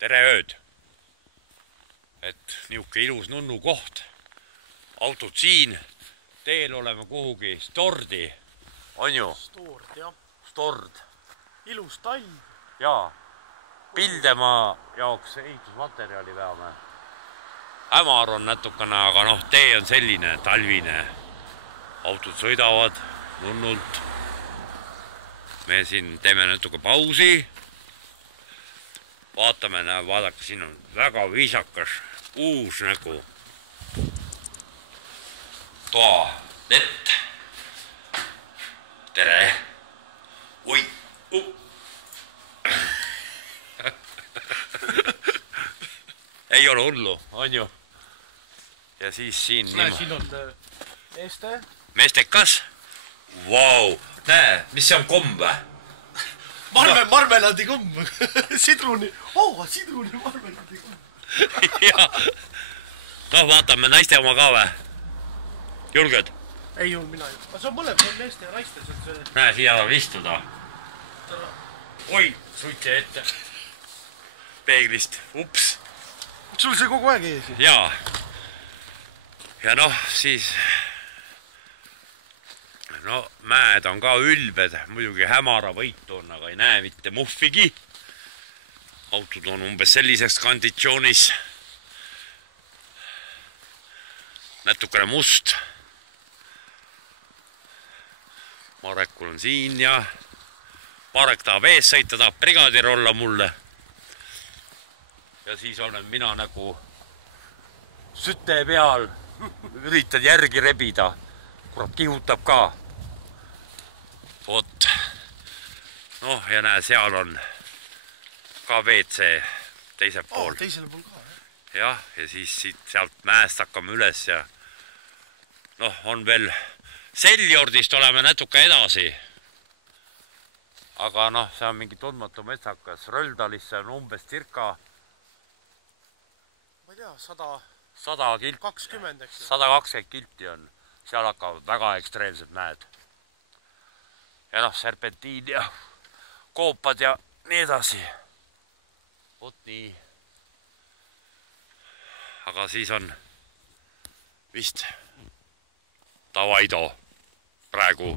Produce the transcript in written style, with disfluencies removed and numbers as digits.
tere ööd! Et niuke ilus nunnu koht. Autod siin. Teel oleme kuhugi Stordi. On ju? Stord, jah. Stord. Ilus talv. Jaa. Pildemaa jaoks ehitusmaterjali veame. Hämar on natukene, aga noh, tee on selline talvine. Autod sõidavad nunnult. Me siin teeme natuke pausi. Vaatame, vaadake, siin on väga viisakas uus nagu toa lett. Tere! Oi! Ei ole hullu, on ju? Ja siis siin... Näe, siin on meeste. Meestekas? Vau! Näe, mis see on komm või? Marmeladi komm. Sidruni marmeladi komm. Jaa. Noh, vaatame naiste oma ka või? Julged? Ei ole mina ju. See on mõlem, see on meeste ja naiste. Näe, siia saab istuda. Oi, suitse ette. Peeglist. Ups. Sul see kogu aeg ees? Jaa. Ja noh, siis... No, mäed on ka ülbed. Muidugi hämara võitu on, aga ei näe mitte muhvigi. Autod on umbes selliseks konditsioonis. Natukene must. Marekul on siin ja... Marek tahab ees sõita, tahab brigadir olla mulle. Ja siis olen mina nagu süte peal. Üritad järgi rebida. Kurat, kihutab ka. Vot. Noh, ja näe, seal on ka WC teisel pool. Teisel pool ka, jah? Jah, ja siis sealt mäest hakkame üles ja... Noh, on veel... Seljordist oleme natuke edasi. Aga noh, see on mingi tundmatu metsakas. Röldalisse on umbes circa... Ma ei tea, 100 kilti. 20, eks ju. 120 kilti on. Seal hakkavad väga ekstreemsed mäed. Ja noh, serpentiin ja koopad ja nii edasi. Vot nii. Aga siis on vist Tavaido praegu